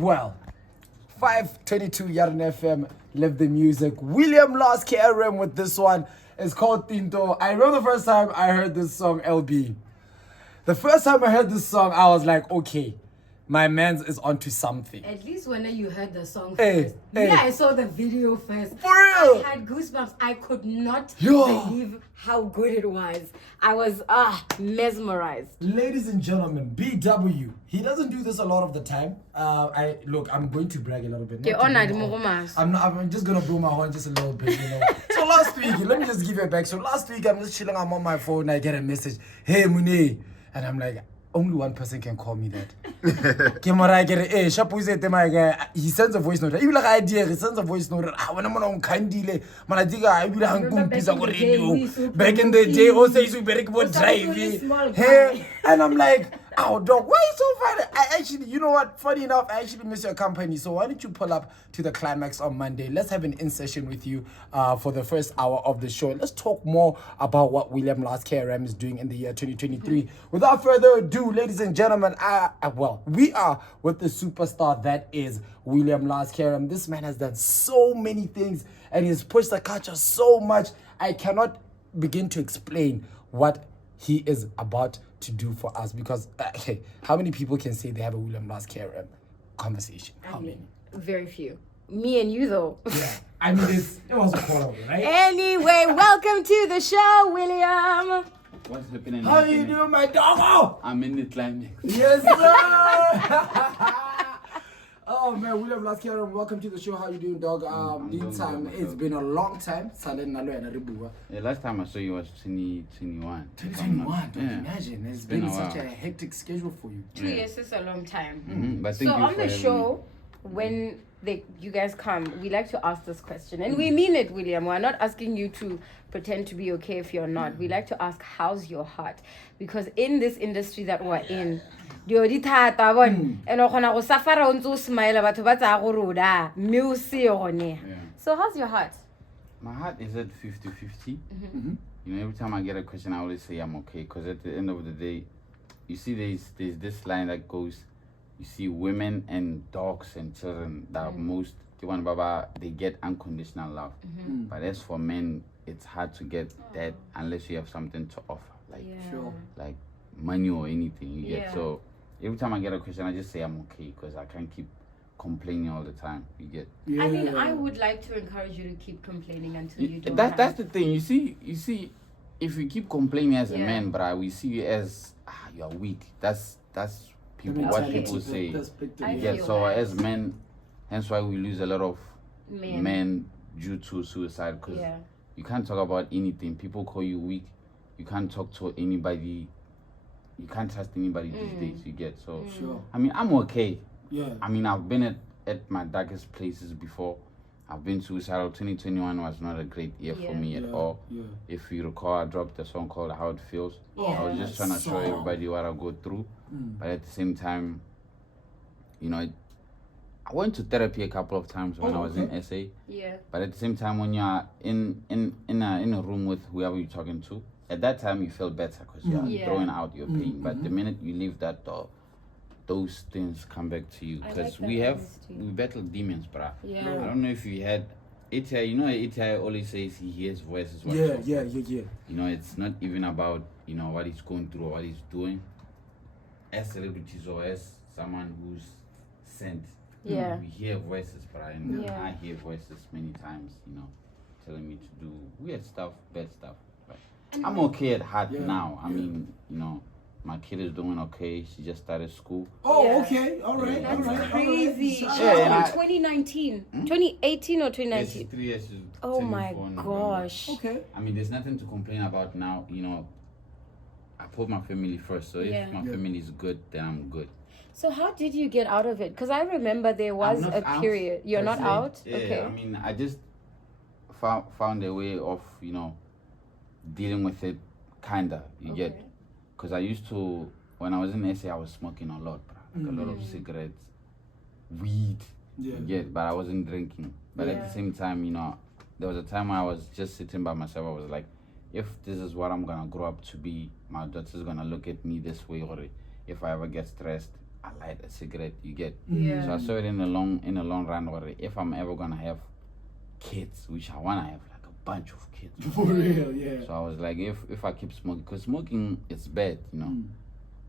Well. 522 Yarn FM, live the music. William lost KRM with this one. It's called Tinto. I remember the first time I heard this song, LB. The first time I heard this song, I was like, okay, my man's is onto something. At least when you heard the song first. I saw the video first. For real? I had goosebumps. I could not believe how good it was. I was mesmerized. Ladies and gentlemen, BW. He doesn't do this a lot of the time. I'm going to brag a little bit. I'm just gonna blow my horn just a little bit, you know. So last week, let me just give you a back. So last week I'm just chilling, I'm on my phone, I get a message, hey Mune. And I'm like, only one person can call me that. He sends a voice note. Even like idea, he sends a voice note. When I'm on Kandile, back in the day, also used to be driving. Hey, and I'm like, oh dog, why are you so funny? I actually, you know what? Funny enough, I actually miss your company. So why don't you pull up to the Climax on Monday? Let's have an in-session with you for the first hour of the show. Let's talk more about what William Last KRM is doing in the year 2023. Without further ado, ladies and gentlemen, we are with the superstar that is William Last KRM. This man has done so many things and he's pushed the culture so much. I cannot begin to explain what he is about to do for us because how many people can say they have a William Last KRM conversation? How many? Very few. Me and you though. Yeah, I mean it was a call, right? Anyway, welcome to the show, William. What's happening? How you doing, my dog? I'm in the Climax. Yes, sir. Oh man, William Last KRM, welcome to the show. How you doing, dog? Meantime, it's been a long time. Yeah, last time I saw you was 2021. 2021, don't imagine. It's been such a hectic schedule for you. 2 years is a long time. Mm-hmm. But so on the show, when you guys come, we like to ask this question. And we mean it, William. We're not asking you to pretend to be okay if you're not. We like to ask, how's your heart? Because in this industry that we're in, and so how's your heart? My heart is at 50-50. You know, every time I get a question, I always say I'm okay. Because at the end of the day, you see there's this line that goes, you see women and dogs and children that most, they get unconditional love. But as for men, it's hard to get that unless you have something to offer. Like money or anything you get. So every time I get a question, I just say I'm okay because I can't keep complaining all the time. You get. Yeah. I mean, I would like to encourage you to keep complaining until you don't. That's the thing. You see, if you keep complaining as a man, bruh, we see you as you are weak. That's people. What people say. So as men, hence why we lose a lot of men due to suicide because you can't talk about anything. People call you weak. You can't talk to anybody. You can't trust anybody these days, you get. So, I mean, I'm okay. Yeah. I mean, I've been at my darkest places before. I've been suicidal. 2021 was not a great year for me at all. Yeah. If you recall, I dropped a song called How It Feels. I was just trying to show everybody what I go through. But at the same time, you know, I went to therapy a couple of times when I was in SA. Yeah. But at the same time, when you're in a room with whoever you're talking to, at that time you feel better because you're throwing out your pain. But the minute you leave that door, those things come back to you because we battle demons, bruh. Yeah. I don't know if you had Itai. You know, Itai always says he hears voices. Yeah. You know, it's not even about what he's going through or what he's doing. As celebrities or as someone who's sent, we hear voices, bruh, and I hear voices many times. Telling me to do weird stuff, bad stuff. I'm okay at heart now. I mean, my kid is doing okay. She just started school. Oh, okay. All right. That's crazy. She was in 2019. 2018 or 2019? Yes, 3 years. Oh my gosh. Okay. I mean, there's nothing to complain about now. I put my family first. So if my family is good, then I'm good. So how did you get out of it? Because I remember there was a period. You're not out? Yeah, okay. I mean, I just found a way of, dealing with it, kinda. You get. because I used to, when I was in SA, I was smoking a lot, bro. Like a lot of cigarettes, weed, but I wasn't drinking. But at the same time, you know, there was a time where I was just sitting by myself. I was like, if this is what I'm gonna grow up to be, my daughter's gonna look at me this way, or if I ever get stressed, I light a cigarette, you get. So I saw it in the long run, or if I'm ever gonna have kids, which I wanna have like a bunch of kids. For real, yeah. So I was like, if I keep smoking, because smoking is bad, you know.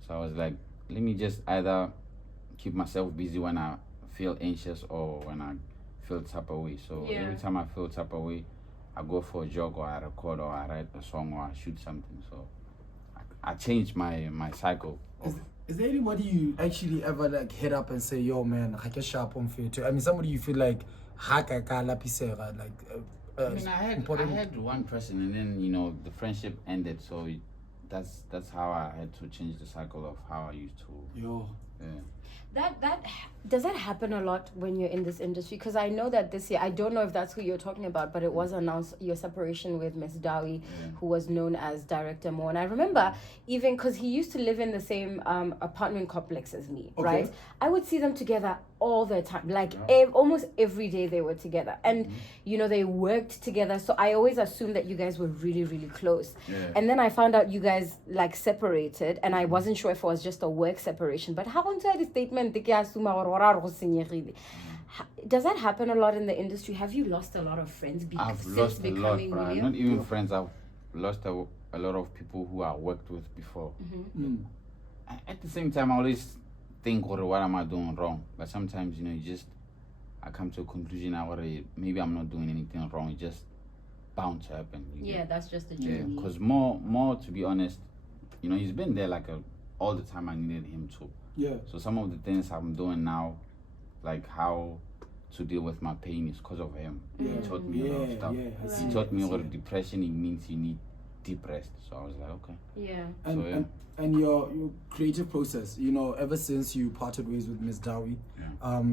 So I was like, let me just either keep myself busy when I feel anxious or when I feel type away. So every time I feel type away, I go for a jog, or I record, or I write a song, or I shoot something. So I changed my cycle. Is there anybody you actually ever like hit up and say, yo man, I can sharp on for you too? I mean, somebody you feel like like I mean, I had one person, and then, you know, the friendship ended. So that's how I had to change the cycle of how I used to. That does that happen a lot when you're in this industry? Because I know that this year, I don't know if that's who you're talking about, but it was announced your separation with Miss Dowie, who was known as Director Mo. And I remember even because he used to live in the same apartment complex as me, right? I would see them together all the time, like almost every day they were together, and you know, they worked together. So I always assumed that you guys were really, really close. And then I found out you guys like separated, and I wasn't sure if it was just a work separation. But how inside the statement? Does that happen a lot in the industry? Have you lost a lot of friends I've lost a lot, not even friends. I've lost a lot of people who I worked with before. At the same time, I always think, what am I doing wrong? But sometimes, you know, I come to a conclusion now where maybe I'm not doing anything wrong. It's just bound to happen. That's just the journey. Because more, to be honest, you know, he's been there like all the time I needed him to. So some of the things I'm doing now, like how to deal with my pain, is because of him. He taught me a lot of stuff. He taught me what depression means. You need deep rest. So I was like, okay. And your creative process, you know, ever since you parted ways with Miss Dowie,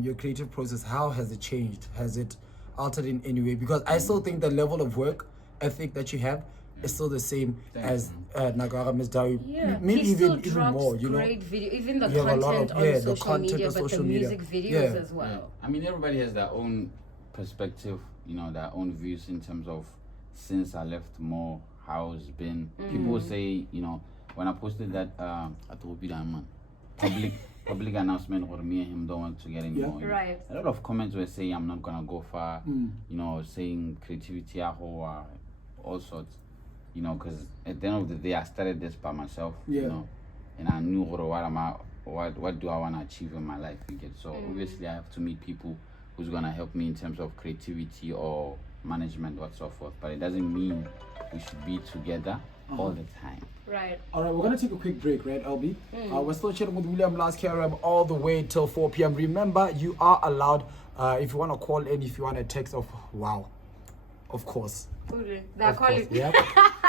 your creative process, how has it changed? Has it altered in any way? Because I still think the level of work ethic that you have is still the same as Nagara, Miss Dowie. Maybe even more, you know. Great video, even the content on social media, but the music videos as well. I mean, everybody has their own perspective, you know, their own views in terms of since I left Mo, how it's been. People say, you know, when I posted that public announcement, or me and him don't want to get anymore. A lot of comments were saying I'm not gonna go far, you know, saying creativity, all sorts. You know, because at the end of the day, I started this by myself, you know, and I knew what do I want to achieve in my life, you get. So obviously I have to meet people who's going to help me in terms of creativity or management or so forth. But it doesn't mean we should be together all the time. All right, we're going to take a quick break, right, LB? We're still chatting with William Last KRM all the way till 4 p.m. Remember, you are allowed, if you want to call in, if you want to text, of course. They're calling.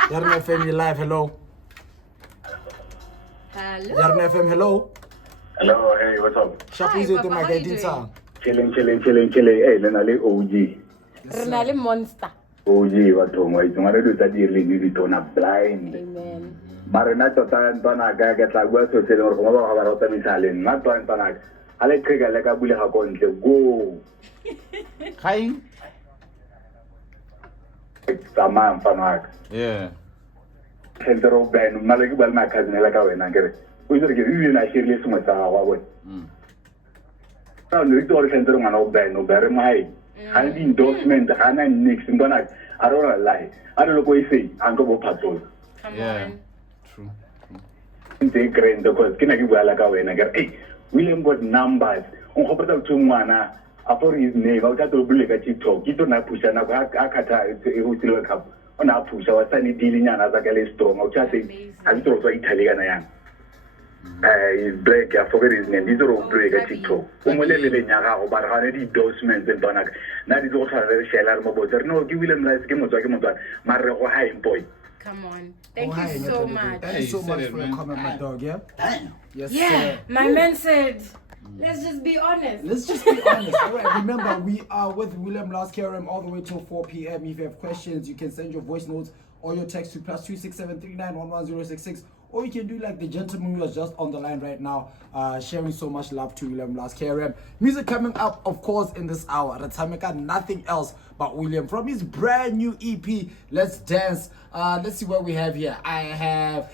Yarn FM live, hello. Yarn FM, hello. Hello, hey, what's up? Hi, Papa, how you doing? Chilling. Hey, Lenale OG. Renale monster. OG, what home? I want to do that yearly new tona blind. Amen. Marina Tona Gaga, like well to say, or about Misalin, not Tona. I like Kriga like a bully hakon to go. Hi. Saman Fanak. Center of Ben, Malakibal, my cousin, like I went and get it. We don't give you a serious much our way. Now, Victoria Center, man, of Ben, no better my hand endorsement, Hannah Nixon, Donald. I don't lie. I don't know what you say. I'm going to patrol. Come on. True. They grand because can I give like I went and get hey, William got numbers. On top of 2 after his name, I got to believe at TikTok. You don't have push and I got a still cup. On our push, I was sunny dealing and as a galley strong. I'll just say, I'm also Italian. He's black, I forget his name. He's all break at TikTok. Umulele but how many endorsements and Donak. That is also a shell mobile. No, give William last game of Marco High boy. Come on. Thank you so much. Thank you so much for your comment, my dog, yeah? Yes, sir. My man said, let's just be honest. All right, remember, we are with William Last KRM all the way till 4 p.m. If you have questions, you can send your voice notes or your text to +26739111066. Or you can do like the gentleman who was just on the line right now, sharing so much love to William last KRM. Music coming up, of course, in this hour. Ratameka, nothing else but William from his brand new EP. Let's dance. Let's see what we have here. I have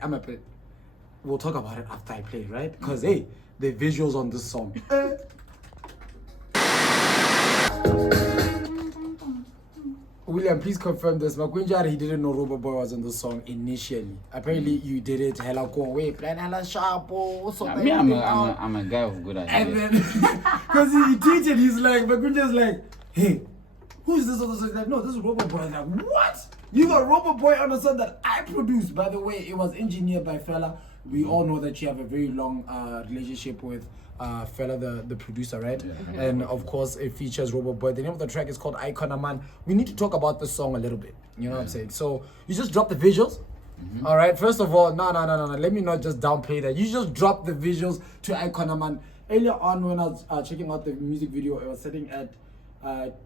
I'm a bit. We'll talk about it after I play, right? Because the visuals on this song. William, please confirm this. Makwinjari, he didn't know Robo Boy was on the song initially. Apparently, you did it. Hella way, plan hella sharp. Me, I'm a guy of good ideas. And then, because he tweeted, he's like, Makwinjari's like, hey, who is this on the song? He's like, no, this is Robo Boy. I'm like, what? You got Robo Boy on the song that I produced. By the way, it was engineered by Fela. We all know that you have a very long relationship with Fela, the producer, right? Yeah. And of course, it features Robo Boy. The name of the track is called Icon Man. We need to talk about the song a little bit. You know what I'm saying? So you just drop the visuals. All right. First of all, no. Let me not just downplay that. You just drop the visuals to Icon Man. Earlier on, when I was checking out the music video, it was sitting at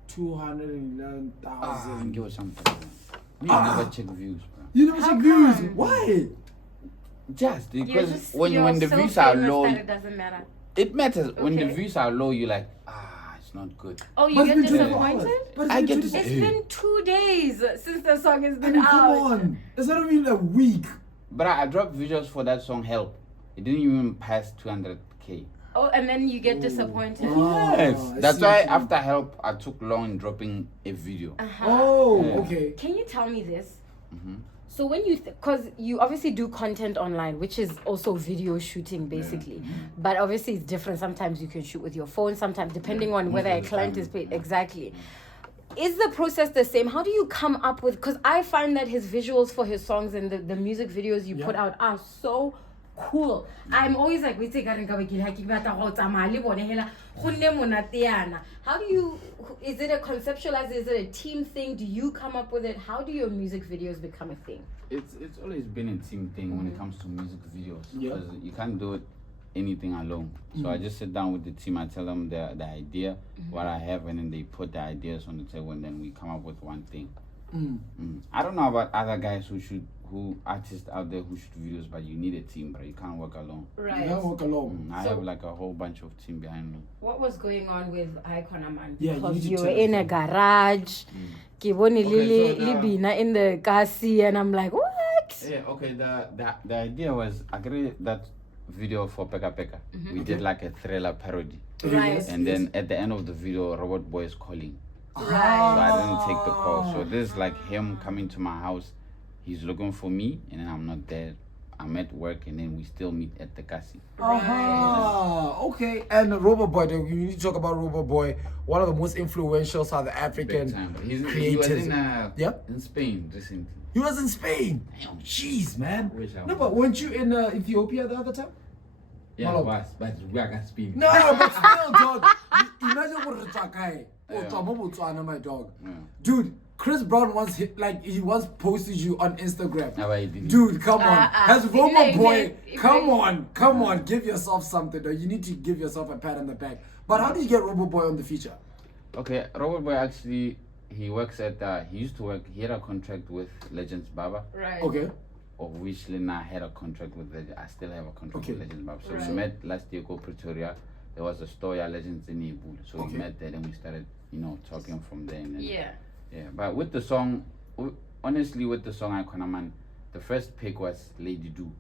211,000. Give us something. Me, I never check views, bro. You never check views? Why? Just because when the views are low, it doesn't matter. It matters. When the views are low, you're like, it's not good. Oh, you get disappointed? I get It's been 2 days since the song has been out. Come on. It's not even a week. But I dropped visuals for that song, Help. It didn't even pass 200K. Oh, and then you get disappointed. Yes. That's why after Help, I took long in dropping a video. Okay. Can you tell me this? So when you, because you obviously do content online, which is also video shooting basically, but obviously it's different. Sometimes you can shoot with your phone, sometimes depending on whether a client is paid. Exactly. Is the process the same? How do you come up with, because I find that his visuals for his songs and the music videos you put out are so cool. I'm always like, how do you, is it a conceptualized, is it a team thing? Do you come up with it? How do your music videos become a thing? It's always been a team thing when it comes to music videos, because you can't do it anything alone. So I just sit down with the team, I tell them the idea, what I have, and then they put the ideas on the table, and then we come up with one thing. I don't know about other guys who artists out there who shoot videos, but you need a team, bro. You can't work alone. Right. You can't work alone. I have like a whole bunch of team behind me. What was going on with Icon Man? Yeah, because you were in a garage. Libina in the Kasi, and I'm like, what? Yeah, okay. The idea was, I agree that video for Peka Peka. We did like a thriller parody. Right. And then at the end of the video, Robot Boy is calling. Right. So I didn't take the call. So this is like him coming to my house. He's looking for me, and then I'm not there. I'm at work, and then we still meet at the Kasi. Okay. And Robo Boy, you need to talk about Robo Boy, one of the most influential South African creators. He was in Spain recently. He was in Spain. Jeez, man. No, but weren't you in Ethiopia the other time? Yeah, I was, but we are not Spain. No, but still, dog. Imagine what it's like. My dog. Dude, Chris Brown once he once posted you on Instagram. Dude, come on. Has Robo Boy, come on, give yourself something. Though. You need to give yourself a pat on the back. But how did you get Robo Boy on the feature? Okay, Robo Boy actually, he works at, he used to work, he had a contract with Legends Baba. Right. Okay. Of which Lena had a contract with Legends. I still have a contract with Legends Baba. So we met last year go Pretoria. There was a store, Legends in Ibu. So we met there and we started, talking from there. And then, yeah, but with the song, honestly, with the song Icon Man, the first pick was Lady Do.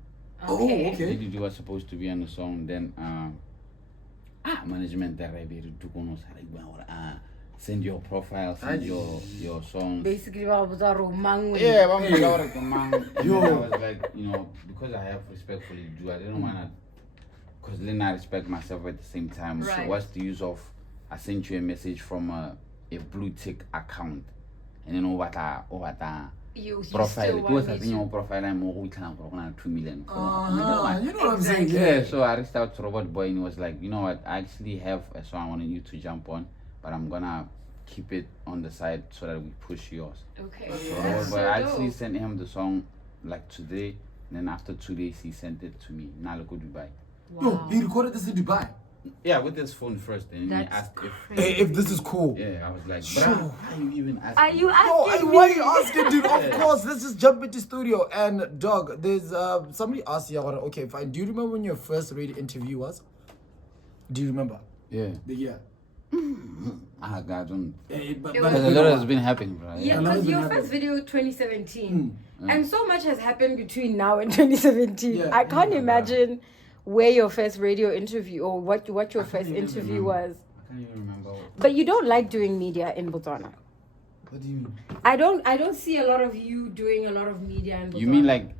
Okay. Lady Do was supposed to be on the song. Then, management send your profile, send your songs. Basically, I was a romang. Yeah, I was like, because I have respect for Lady Do, I didn't want to, because then I respect myself at the same time. Right. So what's the use of, I sent you a message from a blue tick account. And then over you profile, still I think your profile I'm more 2 million. You know what I'm saying? Yeah, so I reached out to Robot Boy and he was like, you know what, I actually have a song I wanted you to jump on, but I'm gonna keep it on the side so that we push yours. Okay. So Robot Boy, I actually sent him the song like today, and then after 2 days he sent it to me. Now look at Dubai. Wow. Yo, he recorded this in Dubai. Yeah, with his phone first, and he That's asked If this is cool. Yeah, I was like, bro, why are you even asking? Are you No, asking me? why are you asking, dude? Of course, let's just jump into studio. And dog, there's somebody asked you, okay, fine. Do you remember when your first radio interview was? Do you remember Yeah. the year? God, I don't. But It was- Because a lot has been happening, right? Yeah, A lot because has your been first happening. video 2017, and so much has happened between now and 2017. Yeah. I can't imagine where your first radio interview or what your first interview was. I can't even remember. But you don't like doing media in Botswana. What do you mean? I don't see a lot of you doing a lot of media in Botswana. You mean like?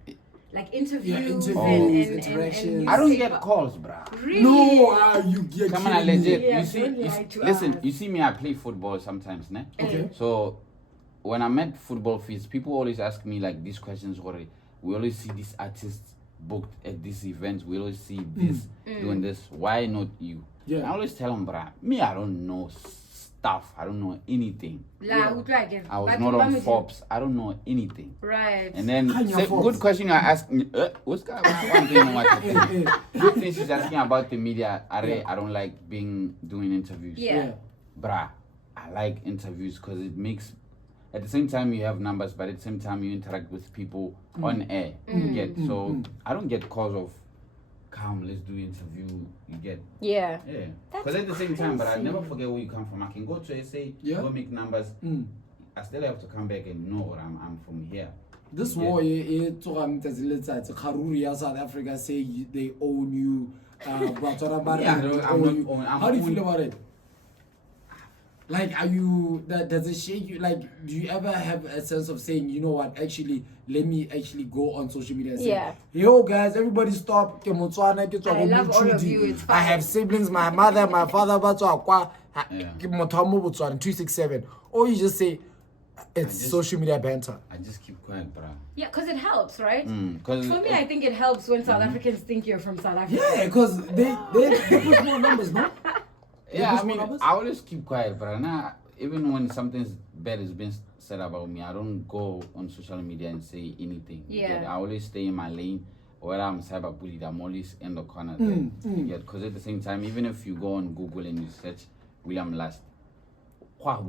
interviews, interviews, and interactions. I don't newspaper. get calls, bruh. Really? No, you get Come on, kidding me. legit. Yeah, you see, don't lie to listen. us. You see me. I play football sometimes, ne? Okay. So when I'm at football fields, people always ask me like these questions. We always see these artists booked at these events. We always see this doing this. Why not you? Yeah. I always tell them, bruh, me, I don't know stuff. I don't know anything. I was not on Forbes. I don't know anything. Right. And then, Kanya Forbes. good question you are asking. What's one thing? Good thing she's asking about the media. I don't like doing interviews. Yeah. Bruh, I like interviews because it makes, at the same time you have numbers, but at the same time you interact with people on air. You get I don't get calls of, come, let's do interview. You get Yeah. because at the same time, but I never forget where you come from. I can go to SA, go make numbers. I still have to come back and know I'm from here. This war, South Africa say they own you. How do you feel about it? Like, are you, does it shake you? Like, do you ever have a sense of saying, you know what, actually, let me actually go on social media and say, yo, guys, everybody stop. I love all of you, it's fine. I have siblings, my mother, my father, 267. Or you just say, it's social media banter. I just keep quiet, bruh. Yeah, because it helps, right? Cause For me, I think it helps when South Africans think you're from South Africa. Yeah, because they put more numbers, no? Yeah, I mean, I always keep quiet, but now, even when something bad is being said about me, I don't go on social media and say anything. Yeah. I always stay in my lane. Whether I'm cyberbullied, I'm always in the corner there. Because at the same time, even if you go on Google and you search William Last, so what's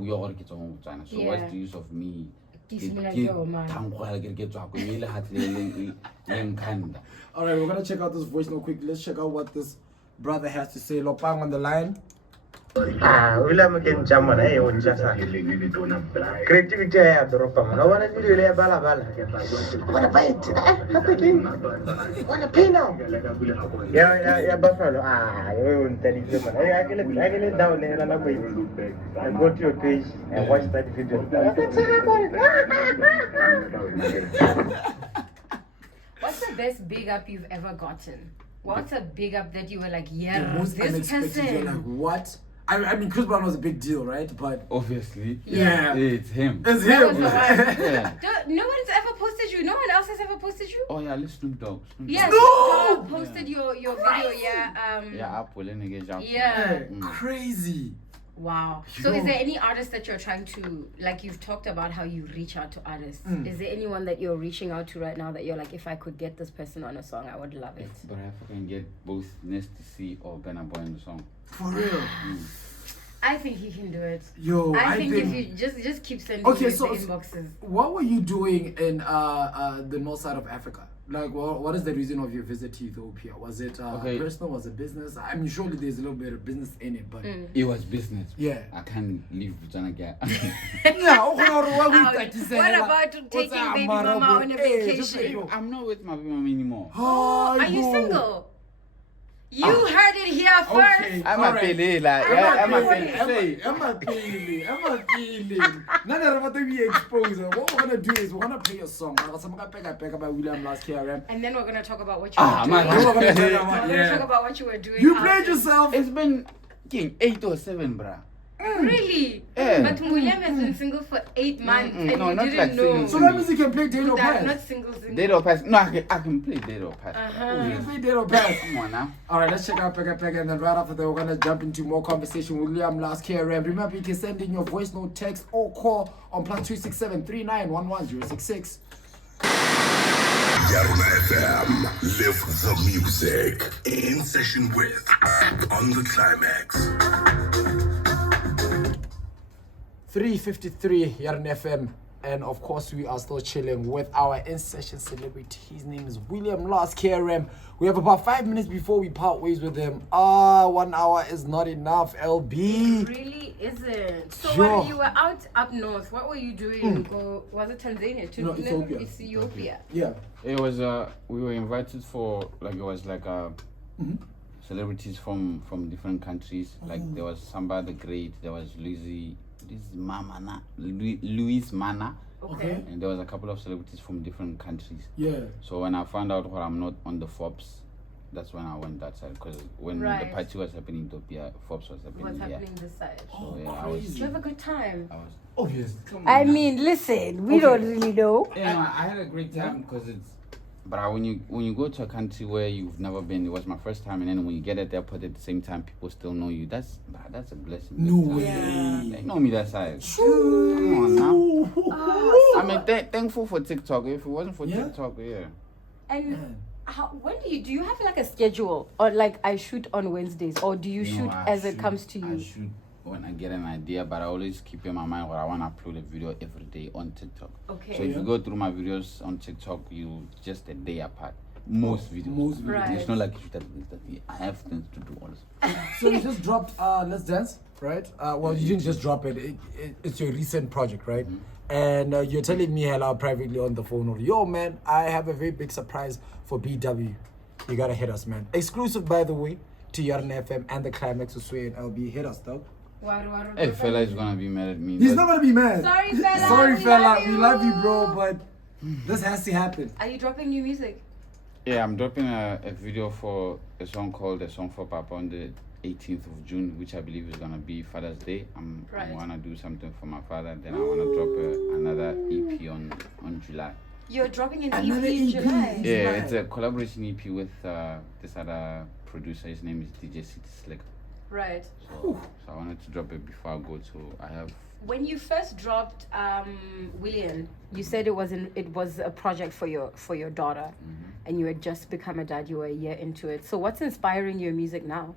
the use of me? Alright, we're gonna check out this voice note quick. Let's check out what this brother has to say. Lopang on the line. William can jump on a own just creativity. I have the rope. I want to do a bala. What a bite. What a pin now. Yeah, Buffalo. I won't tell you. I get it down there and I go to your page and watch that video. What's the best big up you've ever gotten? What's a big up that you were like, The yeah, most this unexpected, you're like, person? what? I mean, Chris Brown was a big deal, right? But Obviously. yeah, It's him. it's That him. was the one. Yeah. No one's ever posted you. No one else has ever posted you. Oh yeah, let's Snoop Dogg. Yes, No! Dog posted your video. Yeah. Yeah, up will Yeah. Hey, crazy. Wow. So is there any artist that you're trying to, like you've talked about how you reach out to artists? Is there anyone that you're reaching out to right now that you're like, if I could get this person on a song, I would love it? But if I can get both Nasty C or Burna Boy in the song. For real. I think he can do it. Yo, I think if you just keep sending Okay, me so- the inboxes. What were you doing in the north side of Africa? Like, what is the reason of your visit to Ethiopia? Was it personal? Was it business? I mean, surely there's a little bit of business in it, but It was business. yeah. I can't leave Botswana guy. Yeah. What about taking baby mama on a vacation? I'm not with my baby mama anymore. Oh, Are you single? You heard it here first. Okay. I'm All a right. pele, like, I'm a pele. Emma feeling. None of what we expose. What we're gonna do is we're gonna play a song. By William Last KRM. And then we're gonna talk about what you were doing. man. Then we're gonna talk We're about gonna talk about what you were doing. You played after. yourself. It's been 8 or 7, bruh. Really? Yeah. But William has been single for 8 months and No, you not didn't like know. single. So that means you can play Date or Not Pass. single. Dead or pass. No, I can play dead or pass. Uh-huh. You can play Date or Pass. Come on now. Alright, let's check out Pega, and then right after that, we're gonna jump into more conversation with William Last KRM. Remember, you can send in your voice note, text, or call on +267 3911 066. KRM Live the music. In session with on the Climax. 3:53 here on FM. And of course, we are still chilling with our in-session celebrity. His name is William Lost KRM. We have about 5 minutes before we part ways with him. 1 hour is not enough, LB. It really isn't. So Sure. when you were out up north, what were you doing? Was it Tanzania? No, Ethiopia. Ethiopia. Yeah. It was we were invited for like it was like celebrities from different countries. Like there was Samba the Great, there was Louis Mana. Okay. And there was a couple of celebrities from different countries. Yeah. So when I found out I'm not on the Forbes, that's when I went that side. Because when the party was happening in Ethiopia, Forbes was happening What's here. happening this side? So yeah, Did you have a good time? Oh yes. I mean, listen, we don't really know. Yeah, I had a great time because it's. But when you go to a country where you've never been, it was my first time, and then when you get at the airport at the same time, people still know you. That's a blessing. No way. They know me that side. Come on now. I mean, thankful for TikTok. If it wasn't for TikTok, yeah. And when do you have like a schedule, or like I shoot on Wednesdays, or do you shoot as it comes to you? I shoot when I get an idea, but I always keep in my mind where I want to upload a video every day on TikTok. Okay. So if you go through my videos on TikTok, you just a day apart. Most videos. Right. It's not like you shoot at Wednesday. I have things to do also. So you just dropped Let's Dance, right? Well, you didn't just drop it. It's your recent project, right? And you're telling me hello privately on the phone, yo man, I have a very big surprise for BW. You gotta hit us, man. Exclusive, by the way, to Yarn FM and the Climax of Sway and LB. Hit us, dog. Hey, fella is gonna be mad at me. He's not gonna be mad. Sorry, fella. Sorry, fella. We love you, bro, but this has to happen. Are you dropping new music? Yeah, I'm dropping a video for a song called A Song for Papa on the 18th of June, which I believe is gonna be Father's Day. I wanna do something for my father. Then I wanna drop another EP on July. You're dropping an EP in July? Yeah, it's a collaboration EP with this other producer. His name is DJ City Slick. Right. So I wanted to drop it before I go. So I have. When you first dropped William, you said it was a project for your daughter, and you had just become a dad. You were a year into it. So what's inspiring your music now?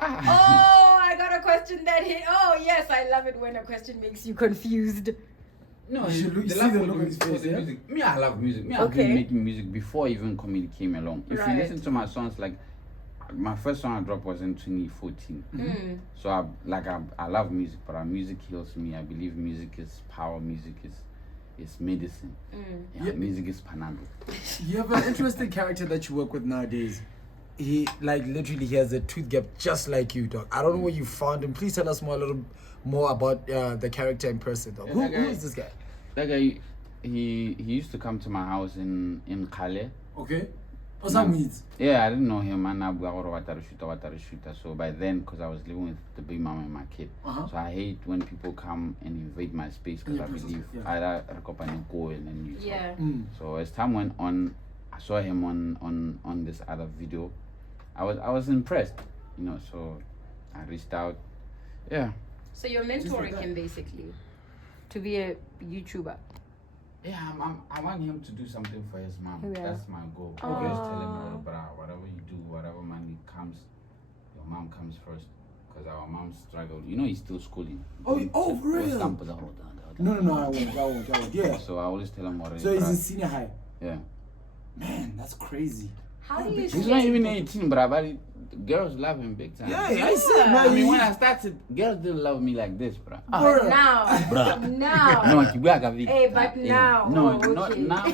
Oh, I got a question that hit. Oh yes, I love it when a question makes you confused. No, you the look at his face, yeah? music. Me, I love music. Me, I've been making music before even comedy came along. If you listen to my songs, like my first song I dropped was in 2014. So I love music, but music heals me. I believe music is power. Music is medicine. Music is panado. You have an interesting character that you work with nowadays. He literally he has a tooth gap just like you, dog. I don't know where you found him. Please tell us a little more about the character in person, dog. Who is this guy? That guy, he used to come to my house in Kale. Okay. For some means. Yeah, I didn't know him, man. So by then, because I was living with the baby mama and my kid, so I hate when people come and invade my space because I believe either go and then you talk. So as time went on, I saw him on this other video. I was impressed, so I reached out. Yeah. So you're mentoring him basically to be a YouTuber. Yeah, I want him to do something for his mom. Yeah. That's my goal. I always tell him, whatever you do, whatever money comes, your mom comes first. Because our mom struggled. He's still schooling. Oh, for real? No, I won't. Yeah. So I always tell him what. So he's in senior high. Yeah. Man, that's crazy. How do you He's not even 18, but girls love him big time. Yeah, I see, man. I mean, when I started, girls didn't love me like this, bro. But now. No, hey, but now. Not now.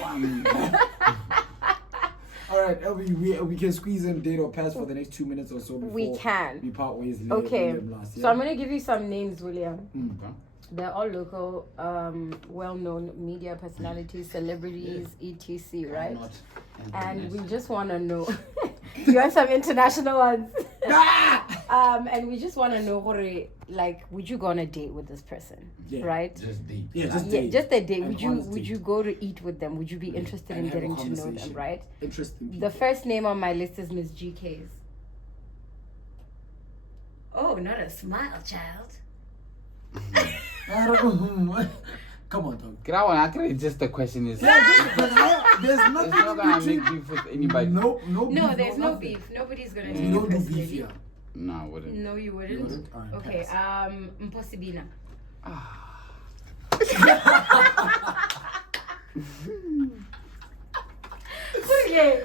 All right, LB, we can squeeze in date or pass for the next 2 minutes or so before we can. We part ways. Okay. So I'm gonna give you some names, William. Okay. They're all local, well-known media personalities, celebrities, etc. Right? And we just want to know. You want some international ones? And we just want to know, would you go on a date with this person? Yeah. Right? Just date. Yeah, just date. Just a date. And Would you go to eat with them? Would you be interested in getting to know them? Right? Interesting people. The first name on my list is Miss GK's. Oh, not a smile, child. Come on, dog. I can just the question is. Yeah, There's It's nothing not in gonna between. make beef with anybody. No, No, there's no nothing. beef. Nobody's gonna You do don't do personally. beef here. No, I wouldn't. No, you wouldn't. Alright, Okay, pass. Mposibina. Okay.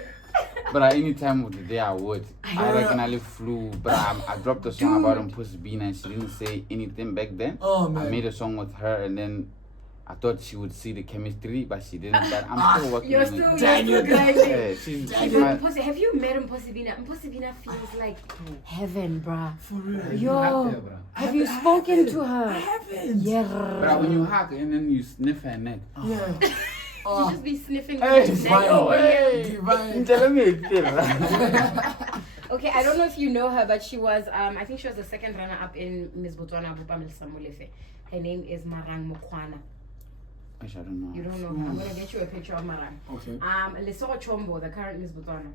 But any time of the day I would. I regularly flew, but I dropped a song about Pussy Bean and she didn't say anything back then. Oh, I man. made a song with her and then I thought she would see the chemistry, but she didn't. But I'm still working You're on still it. grinding. Yeah, she's my... Have you met Mposibina? Mposibina feels like heaven, bruh. For real. Yo, have you spoken to her? I haven't. Yeah. But when you hug and then you sniff her neck. Yeah. You just be sniffing Hey, the Divine. neck over here. Divine. Tell me it's still. Okay, I don't know if you know her, but she was, I think she was the second runner-up in Miss Botswana Bupamel Samulefe. Her name is Marang Mokwana. I don't know. You don't know her. I'm gonna get you a picture of Marang. Okay. Lesotho Chombo, the current Miss Botswana.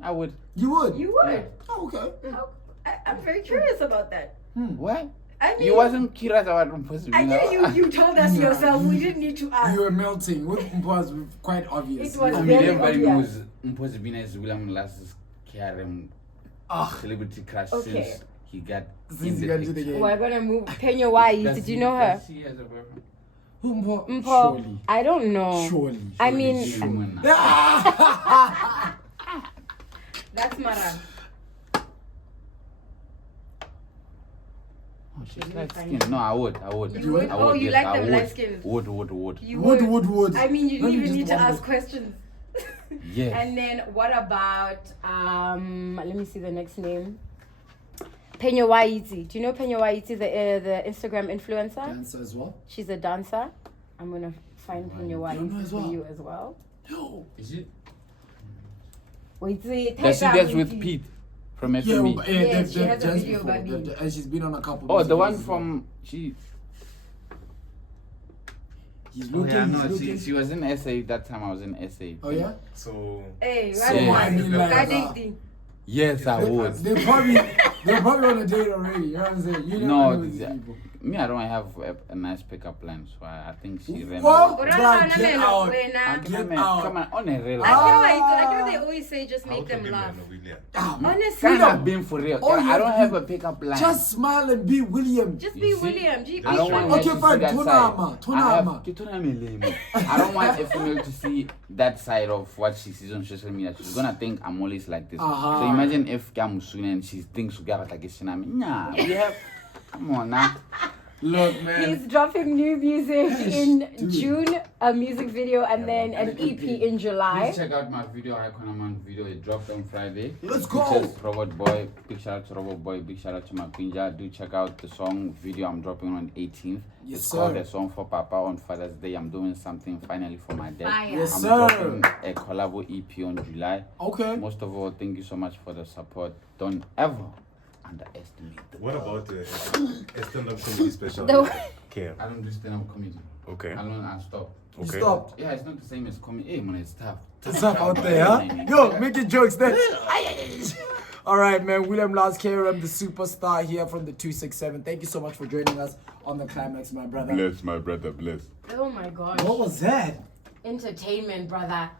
I would. You would? You would. Yeah. Oh, okay. I'm very curious about that. What? I mean, You wasn't curious about Pussy I Bean. knew you told us yourself. We didn't need to ask. You were melting. With was quite obvious. It was I mean, very everybody obvious. knows Pussy Bean is William Lass's KRM celebrity crush Okay. since he got Since in you the got into the picture. game. We're gonna move. Penyo Wai, Does did he- you know her? does he has a boyfriend? Mpo. Mpo, Surely. I don't know. Surely. I mean, Human. that's Marang. Oh, she's light skinned. No, I would. You would? I Oh, you yes, like I them would. light skinned? Would. You Would. I mean, you Let didn't me even need just to ask wonder. questions. Yes. And then what about let me see the next name. Penyo Waiti. Do you know Penyo Waiti, the Instagram influencer? Dancer as well. She's a dancer. I'm gonna find Penyo You know Waiti as for well? you as well. Yo. Is it? Waiti. Does she dance with Pete from Yeah, FME? but, Yes, she they've has a danced video before. by me. And she's been on a couple. Oh, the music one videos as well. from she. He's Oh, looking. yeah, he's no, looking. she was in SA that time. I was in SA. Oh yeah. So Hey, So, what I mean, like, Yes, I would. They're probably on a date already. You know what I'm saying? You never No, know these people. me, I don't have a nice pickup line, so I think she ran. Whoa, away. bruh, get out. Get out. Come on a real. I feel they always say just how make to them be laugh. man, William? Ah, Honestly, Kind of been for real. Oh, you I don't have have to- a pickup line. Just smile and be William. just You be see? William. I don't want her Okay, to fine, see that Tonama, side. I have- Tonama. Tonama lame. I don't want a female to see that side of what she sees on social media. She's gonna think I'm always like this. Uh-huh. So imagine if I'm soon and she thinks we got like a tsunami. Nah, we have. Come on now. Look, man. He's dropping new music in dude. June, a music video, and then an EP in July. Please check out my video, Iconaman video. It dropped on Friday. Let's go. Features Robot Boy. Big shout out to Robot Boy. Big shout out to my Pinja. Do check out the song video I'm dropping on 18th. Yes, It's called sir. A Song for Papa on Father's Day. I'm doing something finally for my dad. Fire. Yes, I'm sir. dropping a collabo EP on July. Okay. Most of all, thank you so much for the support. Don't ever underestimate the What about a stand-up comedy special? The- Care. I don't do stand-up comedy. Okay. I don't. I stop. You Okay. stopped. Yeah, it's not the same as comedy. Hey, man, it's tough. What's up out there, huh? Yo, making jokes then. All right, man. William Lars KRM, the superstar here from the 267. Thank you so much for joining us on the Climax, my brother. Bless, my brother, bless. Oh my gosh. What was that? Entertainment, brother.